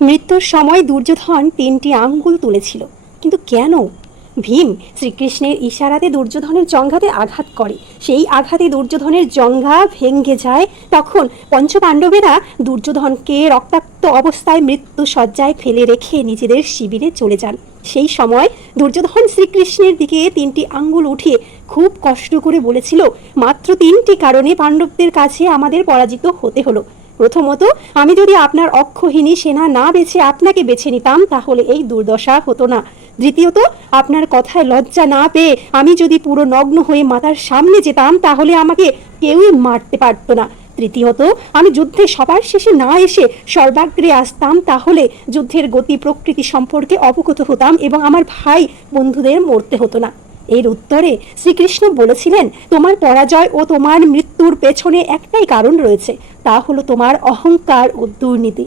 মৃত্যুর সময় দুর্যোধন তিনটি আঙ্গুল তুলেছিল। কিন্তু কেন? ভীম শ্রীকৃষ্ণের ইশারাতে দুর্যোধনের জঙ্ঘাতে আঘাত করে। সেই আঘাতে দুর্যোধনের জঙ্ঘা ভেঙ্গে যায়। তখন পঞ্চপাণ্ডবেরা দুর্যোধনকে রক্তাক্ত অবস্থায় মৃত্যু সজ্জায় ফেলে রেখে নিজেদের শিবিরে চলে যান। সেই সময় দুর্যোধন শ্রীকৃষ্ণের দিকে তিনটি আঙ্গুল উঠিয়ে খুব কষ্ট করে বলেছিল, মাত্র তিনটি কারণে পাণ্ডবদের কাছে আমাদের পরাজিত হতে হলো। প্রথমত, আমি যদি আপনার অক্ষহীনী সেনা না বেছে আপনাকে বেছে নিতাম, তাহলে এই দুর্দশা হতো না। দ্বিতীয়ত, আপনার কথায় লজ্জা না পেয়ে আমি যদি পুরো নগ্ন হয়ে মাতার সামনে যেতাম, তাহলে আমাকে কেউই মারতে পারতো না। তৃতীয়ত, আমি যুদ্ধে সবার শেষে না এসে সর্বাগ্রে আসতাম, তাহলে যুদ্ধের গতি প্রকৃতি সম্পর্কে অবগত হতাম এবং আমার ভাই বন্ধুদের মরতে হতো না। এর উত্তরে শ্রীকৃষ্ণ বলেছিলেন, তোমার পরাজয় ও তোমার মৃত্যুর পেছনে একটাই কারণ রয়েছে, তা হলো তোমার অহংকার ও দুর্নীতি।